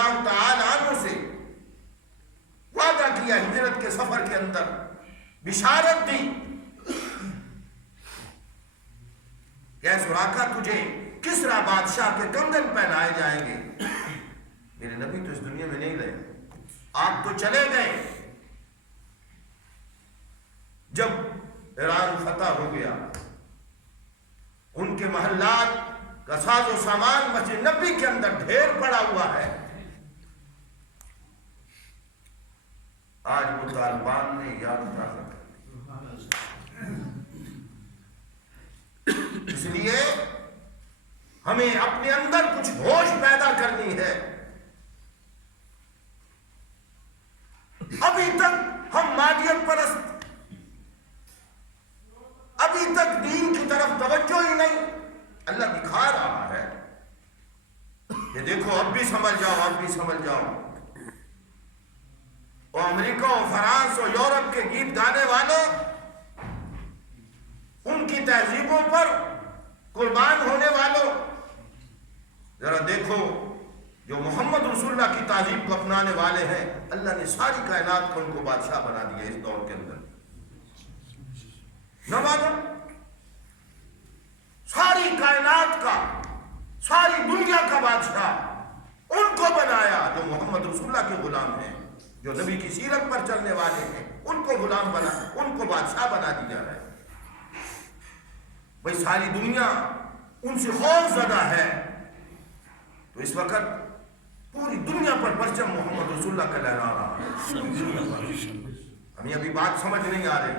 اللہ تعالی عنہ سے وعدہ کیا، ہجرت کے سفر کے اندر بشارت دی کہ سراقہ تجھے کسرا بادشاہ کے کنگن پہنائے جائیں گے۔ میرے نبی تو اس دنیا میں نہیں رہے، آپ تو چلے گئے۔ جب ایران فتح ہو گیا، ان کے محلات کا ساز و سامان مسجد نبی کے اندر ڈھیر پڑا ہوا ہے۔ آج وہ طالبان نے یاد تازہ کر دی۔ اس لیے ہمیں اپنے اندر کچھ ہوش پیدا کرنی ہے۔ ابھی تک ہم مادیت پرست، ابھی تک دین کی طرف توجہ ہی نہیں۔ اللہ دکھا رہا ہے کہ دیکھو اب بھی سمجھ جاؤ، اب بھی سمجھ جاؤ۔ اور امریکہ اور فرانس اور یورپ کے گیت گانے والوں، ان کی تہذیبوں پر قربان ہونے والوں، ذرا دیکھو جو محمد رسول اللہ کی تہذیب کو اپنانے والے ہیں، اللہ نے ساری کائنات کو ان کو بادشاہ بنا دیا اس دور کے اندر۔ نہ معلوم ساری کائنات کا، ساری دنیا کا بادشاہ ان کو بنایا جو محمد رسول اللہ کے غلام ہیں، جو نبی کی سیرت پر چلنے والے ہیں، ان کو غلام بنا، ان کو بادشاہ بنا دیا ہے۔ بھئی ساری دنیا ان سے خوف زدہ ہے، تو اس وقت پوری دنیا پر پرچم محمد رسول اللہ کا لہرا رہا ہے۔ ہمیں ابھی بات سمجھ نہیں آ رہی۔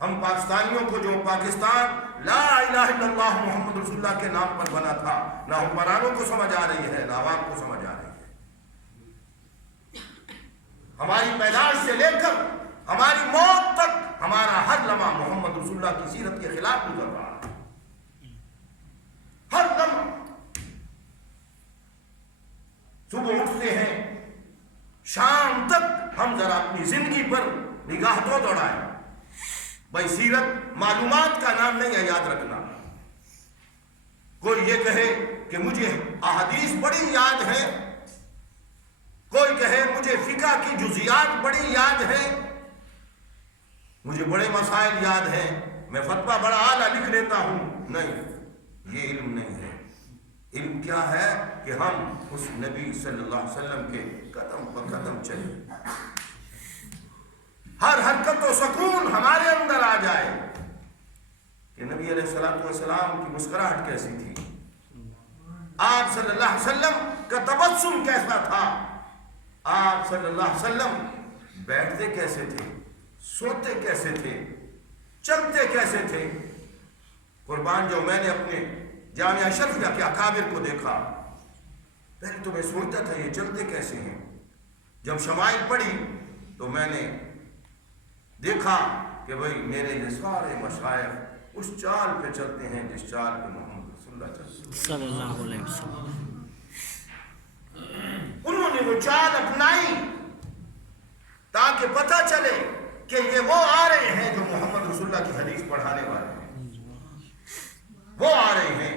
ہم پاکستانیوں کو جو پاکستان لا الہ الا اللہ محمد رسول اللہ کے نام پر بنا تھا، نہ حکمرانوں کو سمجھ آ رہی ہے، نہ عوام کو سمجھ آ رہی ہے۔ ہماری پیدائش سے لے کر ہماری موت تک ہمارا ہر لمحہ محمد رسول اللہ کی سیرت کے خلاف گزر رہا ہے۔ ہر لمحہ صبح اٹھتے ہیں، شام تک ہم ذرا اپنی زندگی پر نگاہ تو دوڑائیں۔ بھائی سیرت معلومات کا نام نہیں ہے، یاد رکھنا۔ کوئی یہ کہے کہ مجھے احادیث بڑی یاد ہے، کوئی کہے مجھے فقہ کی جزیات بڑی یاد ہے، مجھے بڑے مسائل یاد ہیں، میں فتویٰ بڑا اعلیٰ لکھ لیتا ہوں۔ نہیں، یہ علم نہیں ہے۔ علم کیا ہے کہ ہم اس نبی صلی اللہ علیہ وسلم کے قدم پر قدم چلیں، ہر حرکت و سکون ہمارے اندر آ جائے کہ نبی علیہ السلام کی مسکراہٹ کیسی تھی، آپ صلی اللہ علیہ وسلم کا تبسم کیسا تھا، آپ صلی اللہ علیہ وسلم بیٹھتے کیسے تھے، سوتے کیسے تھے، چلتے کیسے تھے۔ قربان جو میں نے اپنے جامعہ اشرفیہ کے اکابر کو دیکھا، پہلے تو میں سوچتا تھا یہ چلتے کیسے ہیں، جب شمائل پڑھی تو میں نے دیکھا کہ بھئی میرے یہ سارے مشائخ اس چال پہ چلتے ہیں جس چال پہ محمد رسول اللہ چلتے ہیں صلی اللہ علیہ وسلم۔ انہوں نے وہ چال اپنائی تاکہ پتہ چلے کہ یہ وہ آ رہے ہیں جو محمد رسول اللہ کی حدیث پڑھانے والے ہیں، وہ آ رہے ہیں،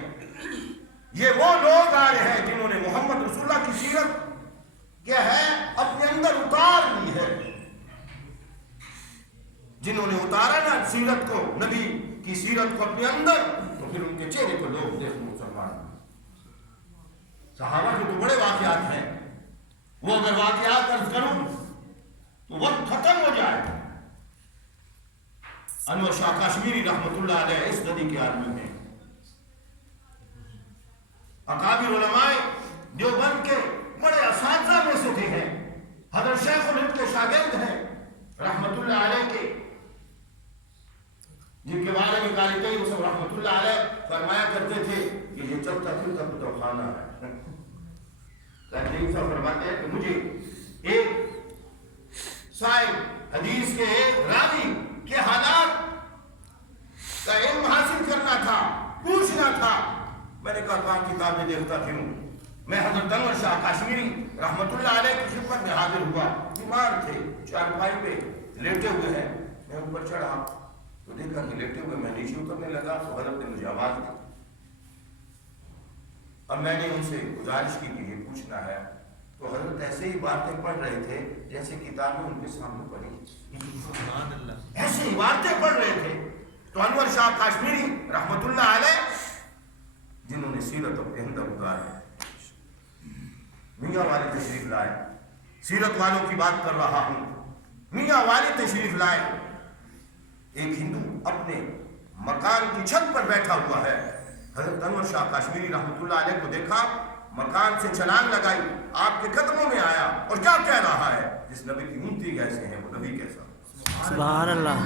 یہ وہ لوگ آ رہے ہیں جنہوں نے محمد رسول اللہ کی سیرت کیا ہے اپنے اندر اتار لی ہے، جنہوں نے اتارا نا سیرت کو، نبی کی سیرت کو اپنے اندر، تو پھر ان کے چہرے کو لوگ دیکھ مسلمان۔ صحابہ کے تو بڑے واقعات ہیں، وہ اگر واقعات عرض کروں تو وقت ختم ہو جائے۔ انور شاہ کشمیری رحمت اللہ علیہ اس صدی کے عالم میں اکابر علماء دیوبند کے بڑے اساتذہ میں سے تھے ہیں، حضرت شیخ الہند کے شاگرد ہیں رحمت اللہ علیہ کے، جن کے بارے میں قاری طیب صاحب رحمت اللہ علیہ فرمایا کرتے تھے کہ یہ چلتا پھرتا کتب خانہ ہے۔ قاری طیب صاحب فرماتے ہیں کہ مجھے ایک صاحب حدیث کے ایک راوی کے حالات کا علم حاصل کرنا تھا، پوچھنا تھا۔ میں نے کہا کتابیں دیکھتا پھروں۔ میں حضرت انور شاہ کشمیری رحمت اللہ علیہ کی خدمت میں حاضر ہوا، بیمار تھے، چارپائی پہ لیٹے ہوئے ہیں، میں اوپر چڑھا تو دیکھا کہ لیٹے ہوئے، میں نیچے اترنے لگا تو حضرت نے مجھے آواز دی۔ اب میں نے ان سے گزارش کی کہ یہ پوچھنا ہے تو حضرت ایسے ہی باتیں پڑھ رہے تھے جیسے کتابیں ان کے سامنے پڑھی، ایسے ہی باتیں پڑھ رہے تھے۔ تو انور شاہ کاشمیری رحمت اللہ علیہ، جنہوں نے سیرت اپنے اندر اتاری، میاں والے تشریف لائے، سیرت والوں کی بات کر رہا ہوں، میاں والے تشریف لائے۔ ایک ہندو اپنے مکان کی چھت پر بیٹھا ہوا ہے، حضرت انور شاہ کاشمیری رحمت اللہ علیہ کو دیکھا، مکان سے چھلانگ لگائی، آپ کے قدموں میں آیا اور کیا کہہ رہا ہے، جس نبی کی امتی کیسے ہیں وہ نبی کیسا، سبحان اللہ،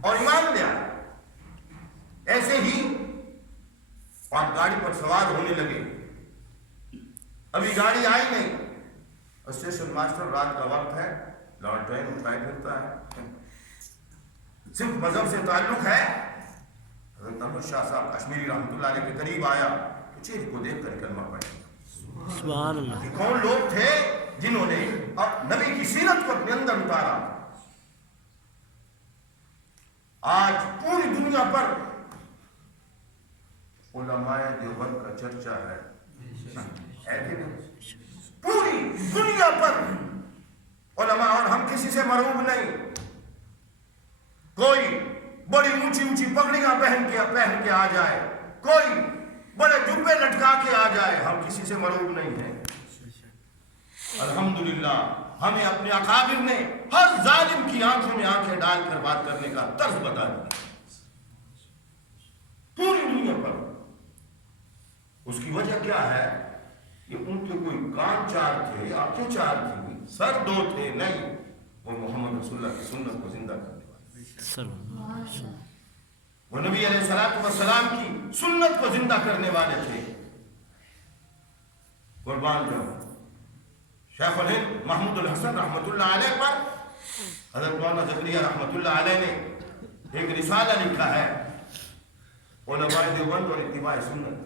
اور ایمان لیا۔ ایسے ہی آپ گاڑی پر سوار ہونے لگے، ابھی گاڑی آئی نہیں، اسٹیشن ماسٹر رات کا وقت ہے، لارڈ ٹرین اٹھائے پھرتا ہے، صرف مذہب سے تعلق ہے۔ حضرت انور شاہ صاحب کاشمیری رحمت اللہ علیہ کے قریب آیا تو چہرے کو دیکھ کر کلمہ پڑھا۔ سبحان اللہ، یہ کون لوگ تھے جنہوں نے نبی کی سیرت کو اپنے اندر اتارا؟ آج پوری دنیا پر علماء دیوبند کا چرچا ہے، پوری دنیا پر علماء، اور ہم کسی سے مروب نہیں۔ کوئی بڑی اونچی اونچی پگڑیاں پہن کے آ جائے، کوئی بڑے جبے لٹکا کے آ جائے، ہم کسی سے مروب نہیں ہیں۔ الحمدللہ ہمیں اپنے اکابر نے ہر ظالم کی آنکھوں میں آنکھیں ڈال کر بات کرنے کا طرز بتا دیا پوری دنیا پر۔ اس کی وجہ کیا ہے؟ کہ ان کے کوئی کان چار تھے، آنکھیں چار تھیں، سر دو تھے نہیں، وہ محمد رسول اللہ کی سنت کو زندہ کرنے والے، وہ نبی علیہ السلام کی سنت کو زندہ کرنے والے تھے۔ قربان جاؤں شیخ الہند محمود الحسن رحمت اللہ علیہ پر حضرت مولانا زکریا رحمت اللہ علیہ نے ایک رسالہ لکھا ہے، علماء دیوبند اور اتباع سنت۔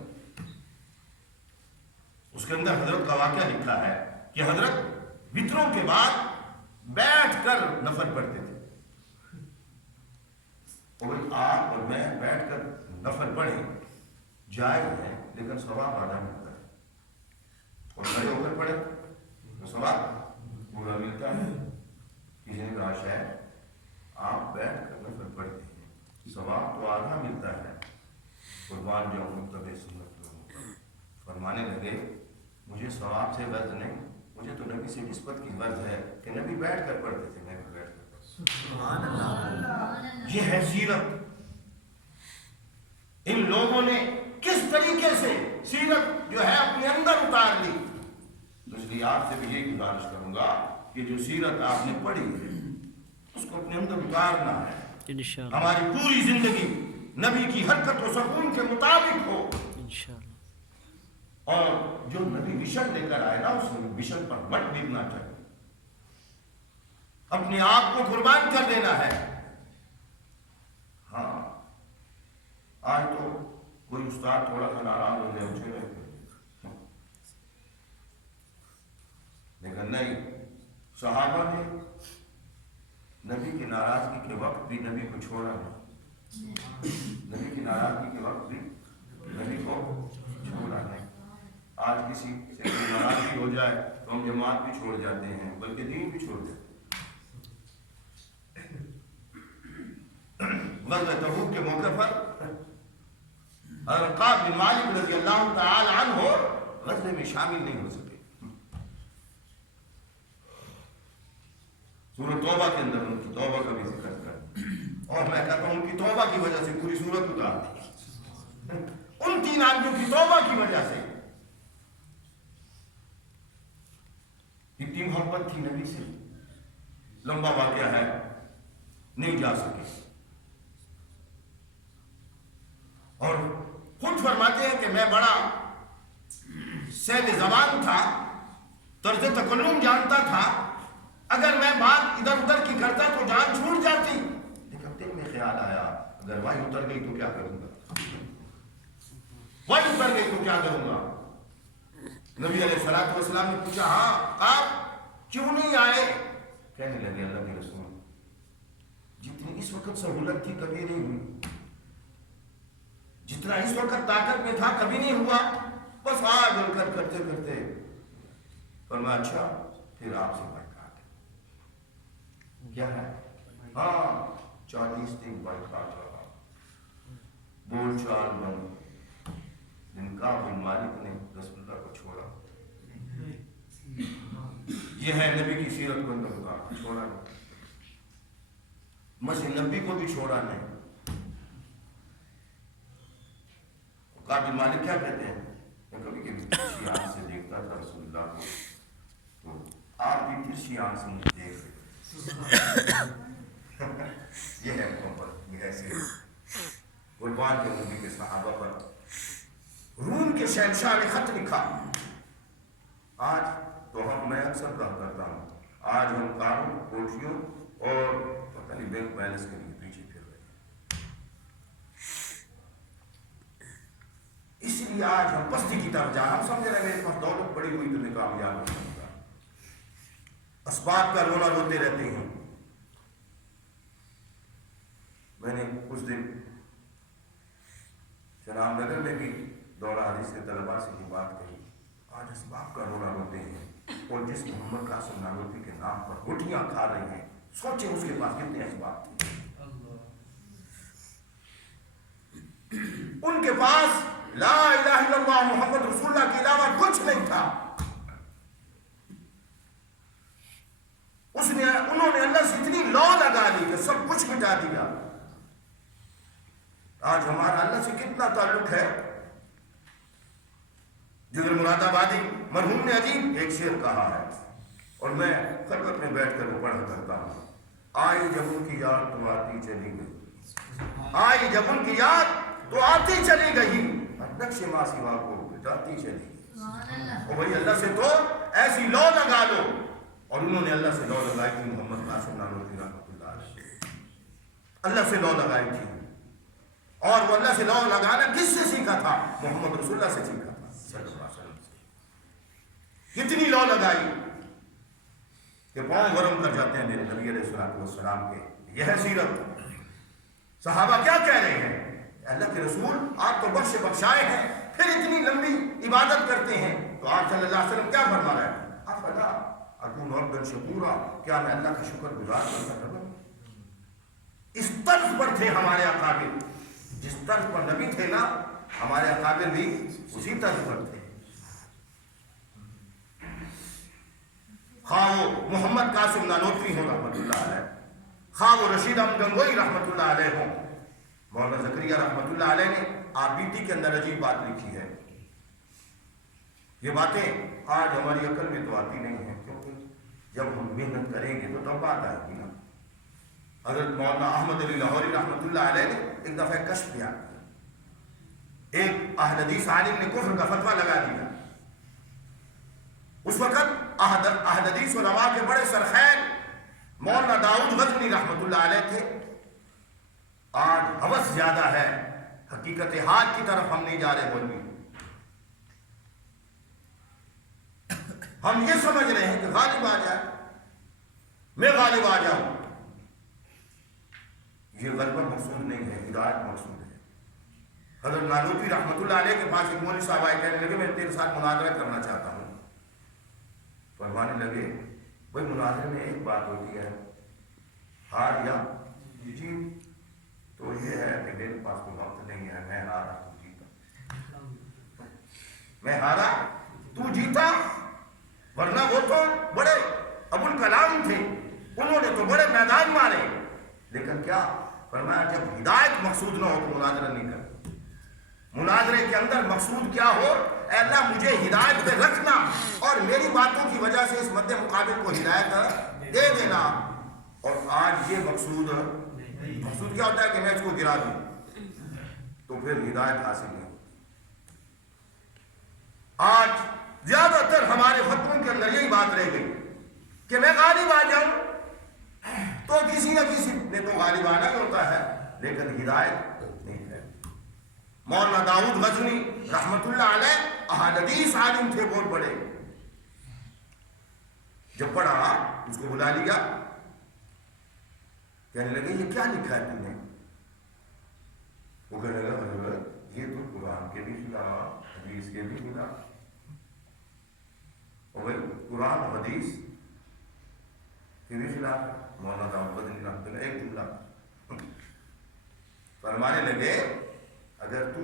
اس کے اندر حضرت کا واقعہ لکھا ہے کہ حضرت وطروں کے بعد بیٹھ کر نفل پڑھتے تھے، اور آپ اور میں بیٹھ کر نفل پڑھیں جائز ہے، لیکن ثواب آدھا ملتا ہے، اور کھڑے ہو کر پڑھے تو ثواب پورا ملتا ہے۔ کسی نے کہا شاید آپ بیٹھ کر نفل پڑھتے ہیں، ثواب تو آدھا ملتا ہے۔ قربان جاؤں متبع سنت لوگوں کا، فرمانے لگے مجھے ثواب سے غرض نہیں، مجھے تو نبی سے نسبت کی غرض ہے کہ نبی بیٹھ کر پڑھتے تھے، میں بھی بیٹھ کر پڑھتا۔ یہ ہے سیرت۔ ان لوگوں نے کس طریقے سے سیرت جو ہے اپنے اندر اتار لی۔ تو اس لیے آپ سے بھی یہ گزارش کروں گا کہ جو سیرت آپ نے پڑھی ہے اس کو اپنے اندر اتارنا ہے، ہماری پوری زندگی نبی کی حرکت و سکون کے مطابق ہو، اور جو نبی مشن لے کر آئے نا اس مشن پر مت گرنا چاہیے، اپنے آپ کو قربان کر دینا ہے۔ ہاں آج تو کوئی استاد تھوڑا سا ناراض ہو گیا مجھے، لیکن نہیں، صحابہ نے نبی کی ناراضگی کے وقت بھی نبی کو چھوڑا نہیں، نبی کی ناراضگی کے وقت بھی نبی کو چھوڑا نہیں۔ آج کسی سے کوئی ناراضگی ہو جائے تو ہم جماعت بھی چھوڑ جاتے ہیں، بلکہ دین بھی چھوڑ دیتے ہیں۔ غزوہ تبوک کے موقع پر حضرت کعب بن مالک رضی اللہ تعالی عنہ غزوے میں شامل نہیں ہو سکے۔ سورۃ توبہ کے اندر ان کی توبہ کا بھی ذکر کر، اور میں کہتا ہوں ان کی توبہ کی وجہ سے پوری سورت اتار دی، ان تین آدمیوں کی توبہ کی وجہ سے۔ اتنی محبت تھی نبی سے، لمبا واقعہ ہے، نہیں جا سکے، اور خود فرماتے ہیں کہ میں بڑا سہل زبان تھا، طرز تکلم جانتا تھا، اگر میں بات ادھر ادھر کی کرتا تو جان چھوٹ جاتی، لیکن دل میں خیال آیا اگر وحی اتر گئی تو کیا کروں گا، وحی اتر گئی تو کیا کروں گا۔ نبی علیہ السلام نے پوچھا ہاں آپ کیوں نہیں آئے؟ کہنے لگے اللہ کے رسول جتنی اس وقت سہولت تھی کبھی نہیں ہوئی، جتنا اس وقت طاقت میں تھا کبھی نہیں ہوا، بس آج اور کل کرتے کرتے فرمایا اچھا پھر آپ سے بائیکاٹ کیا ہے؟ ہاں 40 دن بائیکاٹ رہا، بول چال بند، جن کا بن مالک نے رسول اللہ کو چھوڑا، یہ ہے نبی کی سیرت کو اندر کا چھوڑا نہیں، مسیح نبی کو بھی چھوڑا نہیں۔ قابل مالک کیا کہتے ہیں؟ میں کبھی کبھی ترسی آنکھ سے دیکھتا تھا رسول اللہ کو، تو آپ بھی ترسی آنکھ سے مجھے دیکھ رہے، یہ ہے محبت، یہ ہے سیرت۔ قربان کے نبی کے صحابہ پر روم کے شہنشاہ نے خط لکھا، آج تو میں اکثر کہا کرتا ہوں، آج ہم کاروں، کوٹھیوں اور پتہ نہیں بینک بیلنس کے لیے پیچھے پھر رہے ہیں، اس لیے آج ہم پستی کی طرف جانا، ہم سمجھ رہے ہیں میرے پاس دولت بڑی ہوئی تو میں کامیاب ہو جاؤں گا، اسباب کا رونا روتے رہتے ہیں۔ میں نے کچھ دن جناب نگر میں بھی دورہ حدیث کے طلباء سے یہ بات کہی، آج اسباب کا رونا روتے ہیں، اور جس محمد قاسم نانوتوی کے نام پر روٹیاں کھا رہے ہیں، سوچیں اس کے پاس کتنے اسباب تھے۔ ان کے پاس لا الہ الا اللہ محمد رسول اللہ کے علاوہ کچھ نہیں تھا، انہوں نے اللہ سے اتنی لو لگا لی کہ سب کچھ مٹا دیا۔ آج ہمارا اللہ سے کتنا تعلق ہے؟ جگر مراد آبادی مرحوم نے عجیب ایک شعر کہا ہے، اور میں خلوت میں بیٹھ کر وہ پڑھا کرتا ہوں، آئی جب ان کی یاد تو آتی چلی گئی، آئی جب ان کی یاد تو آتی چلی گئی، نقش ماں سوا کو جاتی چلی گئی۔ اور وہی اللہ سے تو ایسی لو لگا لو، اور انہوں نے اللہ سے لو لگائی تھی محمد قاسم نانوتوی رحمۃ اللہ علیہ، اللہ سے لو لگائی تھی، اور وہ اللہ سے لو لگانا کس سے سیکھا تھا؟ محمد رسول اللہ سے سیکھا تھا صلی اللہ علیہ وسلم سے۔ کتنی لو لگائی کہ پاؤں گرم کر جاتے ہیں میرے نبی علیہ السلام کے۔ یہ ہے سیرت۔ صحابہ کیا کہہ رہے ہیں؟ اللہ کے رسول آپ تو بخش بخشائے ہیں، پھر اتنی لمبی عبادت کرتے ہیں، تو آپ صلی اللہ علیہ وسلم کیا فرما رہے ہیں؟ افلا اکون عبدا شکورا، کیا میں اللہ کا شکر گزار بن سکتا ہوں؟ اس طرز پر تھے ہمارے اکابر، جس طرز پر نبی تھے نا، ہمارے اکابر بھی اسی طرز پر تھے۔ خواہ وہ محمد قاسم نانوتوی ہوں رحمۃ اللہ علیہ، خواہ وہ رشید احمد گنگوئی رحمۃ اللہ علیہ ہوں، مولانا زکریا رحمۃ اللہ علیہ نے آبیتی کے اندر عجیب بات لکھی ہے۔ یہ باتیں آج ہماری عقل میں تو آتی نہیں ہیں، کیونکہ جب ہم محنت کریں گے تو تب بات آئے گی نا۔ حضرت مولانا احمد علی لاہوری رحمۃ اللہ علیہ نے ایک دفعہ کشف بیان کیا، ایک اہل حدیث عالم نے کفر کا فتویٰ لگا دیا۔ اس وقت اہل حدیث علماء کے بڑے سرخیر مولانا داؤد غزنوی رحمۃ اللہ علیہ تھے۔ آج ہوس زیادہ ہے، حقیقت حال کی طرف ہم نہیں جا رہے بولنی، ہم یہ سمجھ رہے ہیں کہ غالب آ جائے، میں غالب آ جاؤں۔ یہ غلبہ مقصود نہیں ہے، ہدایت مقصود ہے۔ حضرت نانوتوی رحمۃ اللہ علیہ کے پاس ایک مولوی صاحب آئے، کہنے لگے میں تیرے ساتھ مناظرہ کرنا چاہتا ہوں۔ فرمانے لگے بھائی مناظرے میں ایک بات ہوتی ہے، ہار یا جی، تو یہ ہے کہ میرے پاس کوئی وقت نہیں ہے، میں ہارا تو جیتا، میں ہارا تو جیتا، ورنہ وہ تو بڑے ابوالکلام تھے، انہوں نے تو بڑے میدان مارے، لیکن کیا فرمایا جب ہدایت مقصود نہ ہو تو مناظرہ نہیں کرنا۔ مناظرے کے اندر مقصود کیا ہو؟ اے اللہ مجھے ہدایت پہ رکھنا، اور میری باتوں کی وجہ سے اس مد مقابل کو ہدایت دے دینا۔ اور آج یہ مقصود کیا ہوتا ہے کہ میں اس کو گرا دوں تو پھر ہدایت حاصل نہیں۔ آج زیادہ تر ہمارے فتووں کے اندر یہی بات رہ گئی کہ میں غالب آ جاؤں، تو کسی نہ کسی نے تو غالب آنا ہی ہوتا ہے، لیکن ہدایت نہیں ہے۔ مولانا داؤد غزنوی رحمۃ اللہ علیہ اہل حدیث عالم تھے بہت بڑے، جب پڑھا اس کو بلا لیا، کہنے لگے یہ کیا لکھا ہے تم نے؟ وہ کہنے لگا حضرت یہ تو قرآن کے بھی خلاف، حدیث کے بھی خلاف، اور قرآن و حدیث کے بھی خلاف ہے. مولانا داؤد مدنی رحمۃ اللہ ایک جملہ فرمانے لگے اگر تو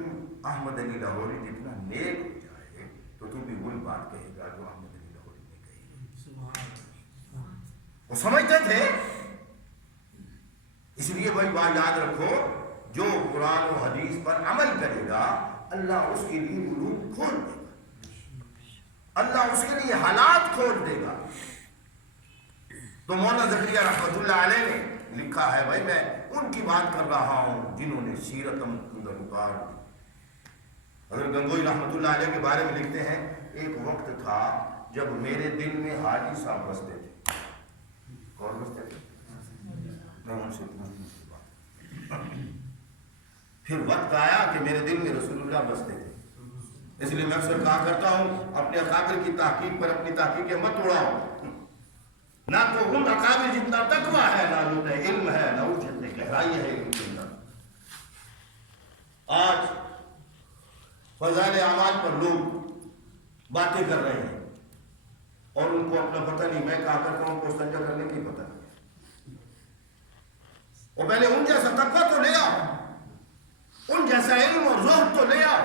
احمد علی لاہوری جتنا نیک ہو جائے تو بھی وہی بات کہے گا جو احمد علی لاہوری نے کہی. وہ سمجھتے تھے. اس لیے بھائی بات یاد رکھو جو قرآن و حدیث پر عمل کرے گا اللہ اس کے لیے علوم کھول دے گا, اللہ اس کے لیے حالات کھول دے گا. تو مولانا زکریا رحمۃ اللہ علیہ نے لکھا ہے, بھائی میں ان کی بات کر رہا ہوں جنہوں نے سیرت اندر اتار دی. حضرت گنگوئی رحمۃ اللہ علیہ کے بارے میں لکھتے ہیں ایک وقت تھا جب میرے دل میں حاجی صاحب بستے تھے. کون بستے تھے؟ میں ان سے پوچھوں اس کی بات. پھر وقت آیا کہ میرے دل میں رسول اللہ بستے تھے. اس لیے میں اکثر کہا کرتا ہوں اپنے اکابر کی تحقیق پر اپنی تحقیقیں مت اڑاؤ. نہ تو ان اکابر جتنا تقویٰ ہے, نہ ان علم ہے, نہ ان جتنے گہرائی ہے علم کے اندر. آج فضائل اعمال پر لوگ باتیں کر رہے ہیں اور ان کو اپنا پتہ نہیں. میں کہا کرتا ہوں کو استنجا کرنے کی پتہ نہیں. وہ پہلے ان جیسا تقویٰ تو لے آؤ, ان جیسا علم اور زہد تو لے آؤ.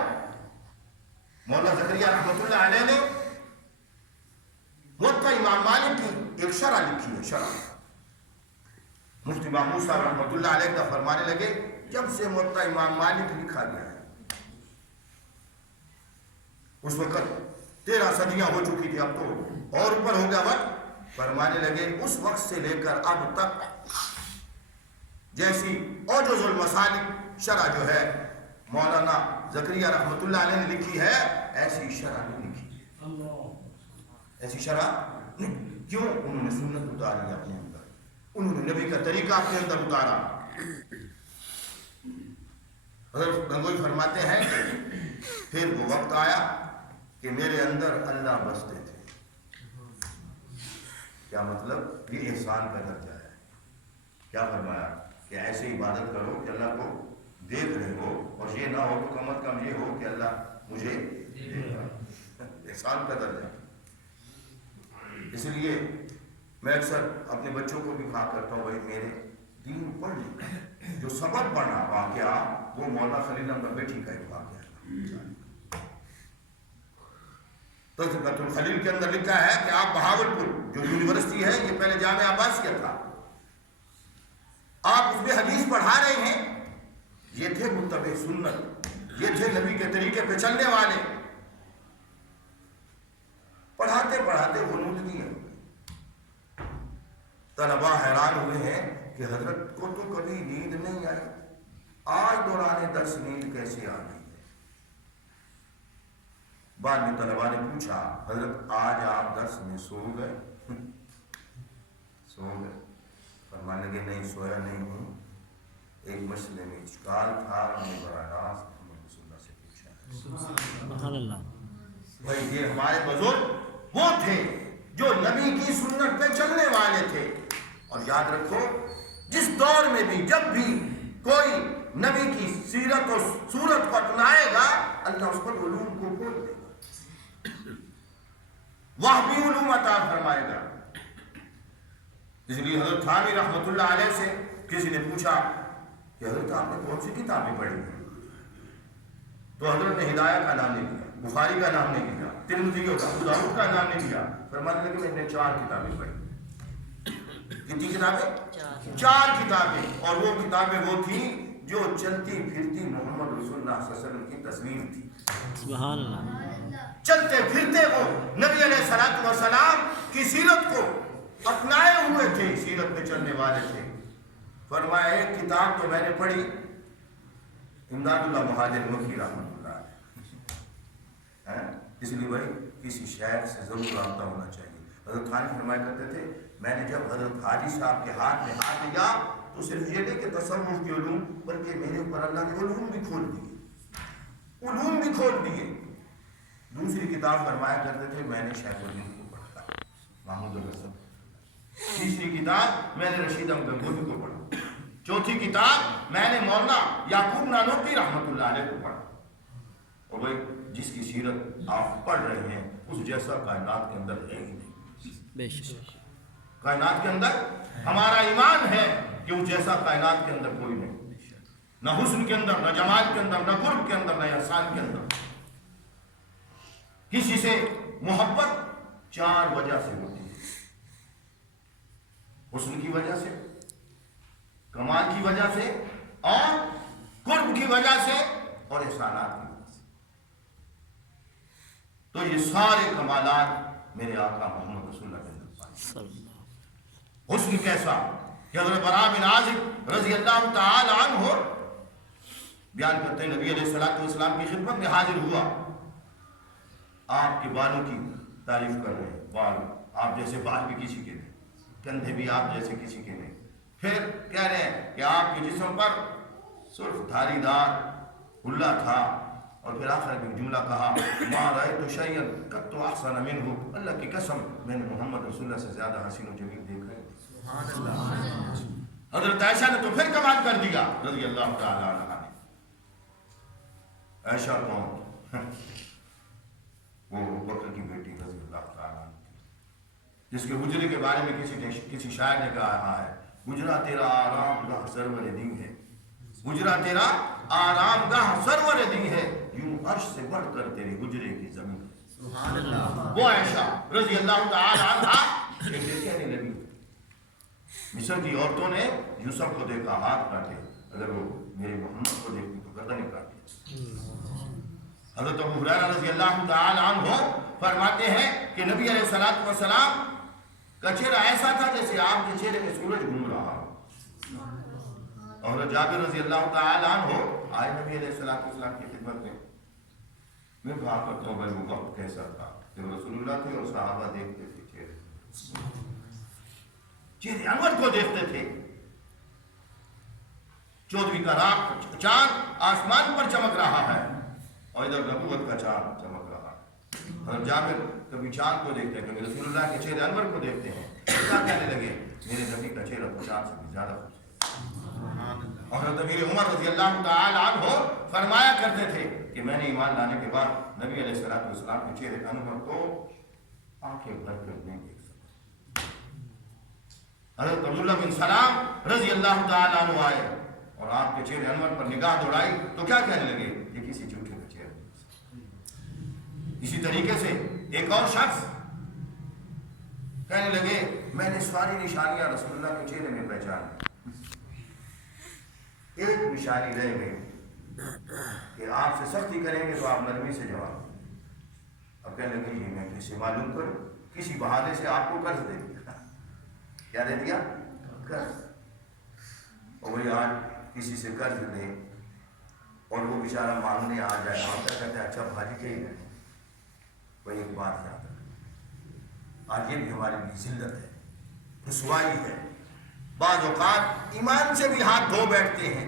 مولانا زکریا رحمۃ اللہ علیہ نے موطا امام مالک کی ایک شرح لکھی ہے. شرح مفتی امام موسیٰ رحمۃ اللہ علیہ کا فرمانے لگے جب سے موطا امام مالک لکھا گیا ہے, اس وقت 13 صدیاں ہو چکی تھی, اب تو اور اوپر ہو گیا وقت. فرمانے لگے اس وقت سے لے کر اب تک جیسی اوجز المسالک شرح جو ہے مولانا زکریا رحمۃ اللہ علیہ نے لکھی ہے ایسی شرح نہیں لکھی. ایسی شرح نہیں. کیوں؟ انہوں نے سنت اتاری اپنے اندر, انہوں نے نبی کا طریقہ اپنے اندر اتارا. حضرت گنگوئی فرماتے ہیں پھر وہ وقت آیا کہ میرے اندر اللہ بستے تھے. کیا مطلب؟ یہ احسان کا درجہ ہے. کیا فرمایا کہ ایسے عبادت کرو کہ اللہ کو دیکھ رہے ہو, اور یہ نہ ہو تو کم از کم یہ ہو کہ اللہ مجھے دیکھ رہا. احسان کا درجہ. اس لیے میں اکثر اپنے بچوں کو بھی کہا کرتا ہوں بھائی میرے دین پڑھ لیں. جو سبب پڑھا واقعہ وہ مولانا خلیل احمد بیٹھی کا ایک واقعہ ہے. تذکرۃ الخلیل کے اندر لکھا ہے کہ آپ بہاولپور جو یونیورسٹی ہے یہ پہلے جامعہ عباسیہ تھا, آپ اس میں حدیث پڑھا رہے ہیں. یہ تھے متبع سنت, یہ تھے نبی کے طریقے پہ چلنے والے. پڑھاتے پڑھاتے غنود دیے. طلباء حیران ہوئے ہیں کہ حضرت کو تو کبھی نیند نہیں آئی, آج دوران درس نیند کیسے آ گئی ہے. بعد میں طلباء نے پوچھا حضرت آج آپ درس میں سو گئے؟ سو گئے. فرمانے لگے نہیں سویا نہیں ہوں, ایک مسئلے میں اشکال تھا, میں نے براہ راست محمد رسول اللہ سے پوچھا ہے. سبحان اللہ. بھائی یہ ہمارے بزرگ وہ تھے جو نبی کی سنت پہ چلنے والے تھے. اور یاد رکھو جس دور میں بھی جب بھی کوئی نبی کی سیرت اور صورت کو اپنائے گا اللہ اس پر علوم کو کھول دے گا, وہ بھی علوم عطا فرمائے گا. اس لیے حضرت تھانوی رحمۃ اللہ علیہ سے کسی نے پوچھا کہ حضرت آپ نے کون سی کتابیں پڑھی ہیں؟ تو حضرت نے ہدایہ کا نام نہیں لیا, بخاری کا نام نہیں لیا, ترمذی اور ابو داؤد کا نام نہیں لیا. فرمانے لگے میں نے 4 کتابیں پڑھی. کتنی کتابیں؟ 4 کتابیں. اور وہ کتابیں وہ تھیں جو چلتی پھرتی محمد رسول اللہ صلی اللہ علیہ وسلم کی تصویر تھی. سبحان اللہ. چلتے پھرتے وہ نبی علیہ الصلوۃ والسلام کی سیرت کو اپنائے ہوئے تھے, سیرت پہ چلنے والے تھے. فرمایا ایک کتاب تو میں نے پڑھی امداد اللہ مہاجر مکی رحمۃ اللہ علیہ. اس لیے بھائی کسی شہر سے ضرور رابطہ ہونا چاہیے. حضرت خان فرمایا کرتے تھے میں نے جب حضرت حاجی صاحب کے ہاتھ میں ہاتھ دیا تو صرف یہ نہیں کہ تصوف کے علوم بلکہ میرے اوپر اللہ نے علوم بھی کھول دیے, علوم بھی کھول دیے. دوسری کتاب فرمایا کرتے تھے میں نے شیخ الدین کو پڑھا, محمود الرسول. تیسری کتاب میں نے رشید احمد گنگوہی کو پڑھا. چوتھی کتاب میں نے مولانا یعقوب نانوتوی رحمۃ اللہ علیہ کو پڑھا. اور بھائی جس کی سیرت آپ پڑھ رہے ہیں اس جیسا کائنات کے اندر ہے ہی نہیں. بے شک کائنات کے اندر ہمارا ایمان ہے کہ وہ جیسا کائنات کے اندر کوئی نہیں، نہ حسن کے اندر، نہ جمال کے اندر، نہ قرب کے اندر، نہ احسان کے اندر۔ کسی سے محبت 4 وجہ سے ہوتی ہے، حسن کی وجہ سے، کمال کی وجہ سے، اور قرب کی وجہ سے، اور احسانات کی وجہ سے۔ تو یہ سارے کمالات میرے آقا محمد رسول اللہ کے اندر پائے۔ صلی اللہ حسن کیسا کہ حضرت برا بن عازب رضی اللہ تعالی عنہ بیان کرتے ہیں، نبی علیہ الصلوۃ والسلام کی خدمت میں حاضر ہوا، آپ کے بالوں کی تعریف کر رہے ہیں، بال آپ جیسے بال بھی کسی کے نہیں، کندھے بھی آپ جیسے کسی کے نہیں، پھر کہہ رہے ہیں کہ آپ کے جسم پر صرف دھاری دار اللہ تھا، اور پھر آخر میں جملہ کہا ما رأیت شیئا قط احسن منہ، اللہ کی قسم میں نے محمد رسول اللہ سے زیادہ حسین و جمیل دیکھا ہے۔ حضرت عائشہ نے تو پھر کمال کر دیا رضی اللہ تعالی عنہ نے۔ عائشہ کون؟ وہ ابو بکر کی بیٹی رضی اللہ تعالی عنہ، جس کے حجرے کے بارے میں کسی شاعر نے کہا ہے، حجرہ تیرا آرام گاہ سرور دی ہے، حجرہ تیرا آرام گاہ سرور دی ہے، یوں عرش سے بڑھ کر تیرے حجرے کی زمین ہے۔ سبحان اللہ۔ وہ عائشہ رضی اللہ تعالی عنہ ایک بے چینی لگی، مصر کی عورتوں نے یوسف کو دیکھا ہاتھ کاٹے، اگر وہ میرے محمد کو دیکھتی تو گردنیں کاٹتی۔ حضرت ابو ہریرہ رضی اللہ تعالی عنہ فرماتے ہیں کہ نبی علیہ الصلوۃ والسلام کا چہرہ ایسا تھا جیسے آپ کے چہرے میں سورج گھوم رہا ہو۔ اور جابر رضی اللہ تعالی عنہ آئے نبی علیہ الصلوۃ والسلام کی خدمت میں کہا کرتا ہوں بھائی وہ وقت کیسا تھا جب رسول اللہ تھے اور صحابہ دیکھتے تھے چہرے انور کو دیکھتے تھے، 14ویں کا رات چاند آسمان پر چمک رہا ہے اور ادھر نبوت کا چاند چمک رہا ہے۔ حضرت جابر کبھی چاند کو دیکھتے ہیں، کبھی رسول اللہ کے چہرے انور کو دیکھتے ہیں، کیا کہنے لگے میرے نبی کا چہرہ تو چاند سے بھی زیادہ خوبصورت۔ اور حضرت امیر عمر رضی اللہ تعالی عنہ فرمایا کرتے تھے کہ میں نے ایمان لانے کے بعد نبی علیہ الصلوۃ والسلام کے چہرے انور کو آنکھیں بھر کر نہیں دیکھ سکتا۔ حضرت عبداللہ بن سلام رضی اللہ تعالی عنہ آئے اور آپ کے چہرے انور پر نگاہ دوڑائی تو کیا کہنے لگے، یہ کسی جھوٹے کا چہرہ نہیں۔ اسی طریقے سے ایک اور شخص کہنے لگے میں نے ساری نشانیاں رسول اللہ کے چہرے میں پہچانی، ایک نشانی رہ گئی کہ آپ سے سختی کریں گے تو آپ نرمی سے جواب دیں۔ اب کہنے لگے یہ میں کیسے معلوم کروں، کسی بہانے سے آپ کو قرض دے دیا۔ کیا دے دیا؟ قرض۔ اور وہی آج کسی سے قرض دے اور وہ بیچارہ مانگنے آ جائے، مانگتا کہتا ہے اچھا بھاجی کے ہی نہیں، وہی ایک بات یاد رکھیں، آج یہ بھی ہمارے لیے ذلت ہے، رسوائی ہے۔ بعض اوقات ایمان سے بھی ہاتھ دھو بیٹھتے ہیں۔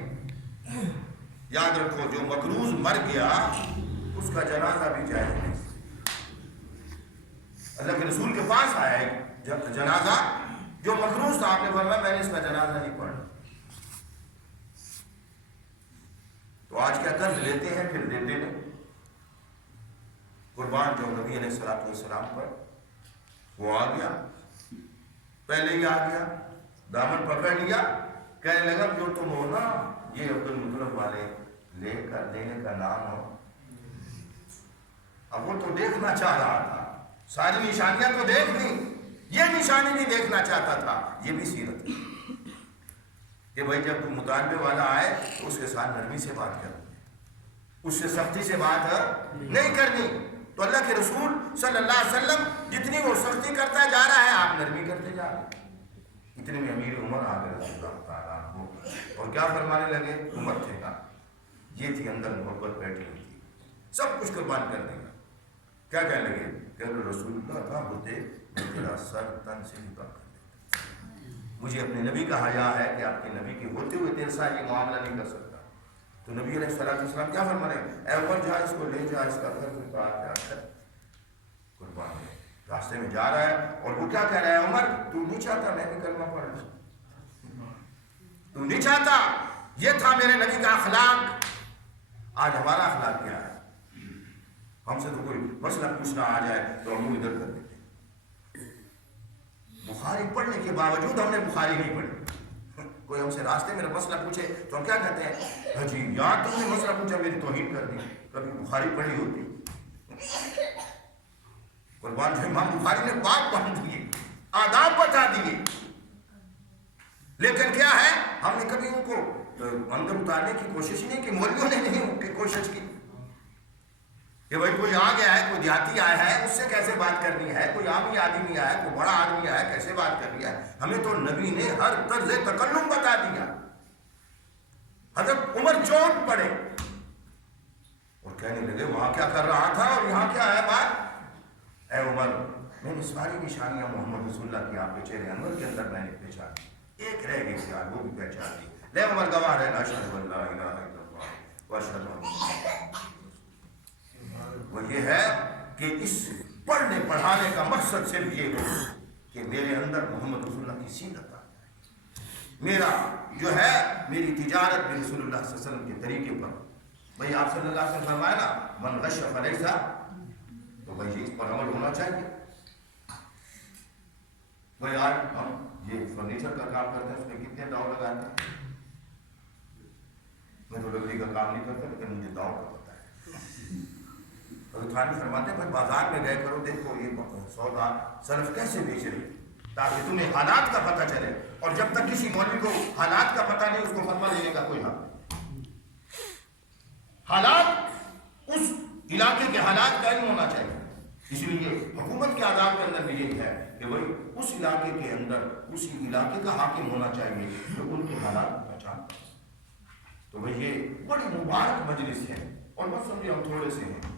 یاد رکھو جو مقروض مر گیا اس کا جنازہ بھی جائز نہیں۔ اللہ کے رسول کے پاس آیا ہے جنازہ جو مقروض تھا، آپ نے فرمایا میں نے اس کا جنازہ نہیں پڑھا۔ تو آج کیا قرض لیتے ہیں پھر دیتے نہیں۔ قربان جو نبی علیہ الصلوۃ والسلام پر وہ آ گیا، پہلے ہی آ گیا، دامن پکڑ لیا، کہنے لگا جو تم ہو نا یہ عبد المطلب والے لے کر دینے کا نام ہو۔ اب وہ تو دیکھنا چاہ رہا تھا، ساری نشانیاں تو دیکھ لی، یہ نشانی نہیں دیکھنا چاہتا تھا۔ یہ بھی سیرت ہے کہ بھائی جب کوئی مطالبے والا آئے تو اس کے ساتھ نرمی سے بات کرنی، اس سے سختی سے بات نہیں کرنی۔ تو اللہ کے رسول صلی اللہ علیہ وسلم جتنی وہ سختی کرتا جا رہا ہے آپ نرمی کرتے جا رہے ہیں۔ اتنے میں امیر عمر آ گئے رضی اللہ تعالیٰ عنہ اور کیا فرمانے لگے، عمر تھے نا یہ تھی اندر محبت بیٹھی ہوئی تھی، سب کچھ قربان کر دیا۔ کیا کہنے لگے کہ اگر رسول اللہ کا ہوتے میں تیرا سر تن سے نکال کر دیتا، مجھے اپنے نبی کا حیا ہے کہ آپ کے نبی کے ہوتے ہوئے تیرے ساتھ یہ معاملہ نہیں کر سکتا۔ تو نبی علیہ السلام کیا فرمانے، اے عمر جا اس کو لے جا، اس کا گھر کیا کر قربان ہے، راستے میں جا رہا ہے اور وہ کیا کہہ رہا ہے، عمر تو نہیں چاہتا میں بھی کلمہ پڑھ لوں، تو نہیں چاہتا، یہ تھا میرے نبی کا اخلاق۔ آج ہمارا اخلاق کیا ہے، ہم سے تو کوئی مسئلہ پوچھنا آ جائے تو ہم ادھر کر دیتے ہیں، بخاری پڑھنے کے باوجود ہم نے بخاری نہیں پڑھی. کوئی ہم سے راستے میں مسئلہ پوچھے تو ہم کیا کہتے ہیں؟ جی یار تم نے مسئلہ پوچھا میری توہین کر دی. کبھی بخاری پڑھی ہوتی؟ قربان جو امام بخاری نے بات پڑھ دیے, آداب بتا دیے, لیکن کیا ہے ہم نے کبھی ان کو اندر اتارنے کی کوشش نہیں کی. مولویوں نے نہیں کوشش کی کہ بھائی کوئی آ گیا ہے, کوئی دیہاتی آیا ہے, اس سے کیسے بات کرنی ہے, کوئی عامی آدمی آیا ہے, کوئی بڑا آدمی آیا ہے, کیسے بات کرنی ہے. ہمیں تو نبی نے ہر طرز تکلم بتا دیا. حضرت عمر چوٹ پڑے اور کہنے لگے وہاں کیا کر رہا تھا اور یہاں کیا ہے بات. اے عمر, میں نے ساری نشانیاں محمد رسول اللہ کی آپ کے چہرے انور کے اندر میں نے پہچانی, ایک رہ گئی تھی وہ بھی پہچان دی. لے عمر گواہ رہنا, اشہد ان لا الہ الا اللہ واشہد ان محمد. وہ یہ ہے کہ اس پڑھنے پڑھانے کا مقصد صرف یہ ہو کہ میرے اندر محمد رسول اللہ کی سیرت آ جائے, میرا جو ہے میری تجارت بھی رسول اللہ صلی اللہ علیہ وسلم کے طریقے پر. بھئی آپ صلی اللہ علیہ وسلم فرمایا نا من غش فلیس, تو بھئی اس پر عمل ہونا چاہیے. بھئی آج ہم یہ فرنیچر کا کام کرتے ہیں, اس میں کتنے داؤ لگاتے ہیں. میں تو لکڑی کا کام نہیں کرتا, لیکن مجھے داؤ کا پتا ہے. تھانی فرماتے ہیں بھائی بازار میں گئے کرو, دیکھو یہ سودا صرف کیسے بیچ رہی, تاکہ تمہیں حالات کا پتہ چلے. اور جب تک کسی مولوی کو حالات کا پتہ نہیں, اس کو فتویٰ دینے کا کوئی حق نہیں. حالات اس علاقے کے حالات کا علم ہونا چاہیے. اس لیے حکومت کے آداب کے اندر بھی یہی ہے کہ بھائی اس علاقے کے اندر اسی علاقے کا حاکم ہونا چاہیے جو ان کے حالات کو پہچان. تو بھائی یہ بڑی مبارک مجلس ہے, اور بس سمجھے ہم تھوڑے سے ہیں.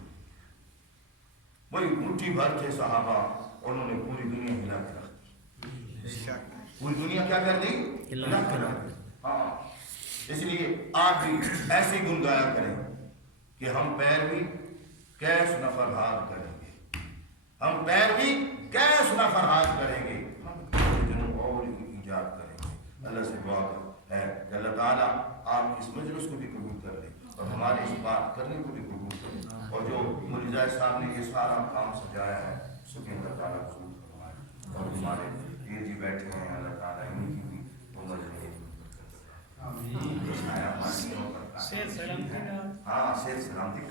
وہی مٹھی بھر تھے صحابہ, انہوں نے پوری دنیا ہلا کے رکھ دی. پوری دنیا کیا کر دی؟ ہلا کے رکھ دی. ہاں, اس لیے آپ بھی ایسے گنگایا کریں کہ ہم پیروی کیس نہ فرہاد کریں گے, ہم پیروی کیس نہ فرہاد کریں گے, ہم دنوں اور ایجاد کریں گے. اللہ سے دعا ہے کہ اللہ تعالیٰ آپ اس مجلس کو بھی قبول کر لیں اور ہمارے اس بات کرنے کو بھی قبول کریں. اور جو مرزا صاحب نے یہ سارا کام سجایا ہے, سب اللہ تعالیٰ قبول فرمائے. اور ہمارے پیر جی بیٹھے ہیں, اللہ تعالیٰ انہیں کی بھی عمر میں ہاں صحت سلامتی,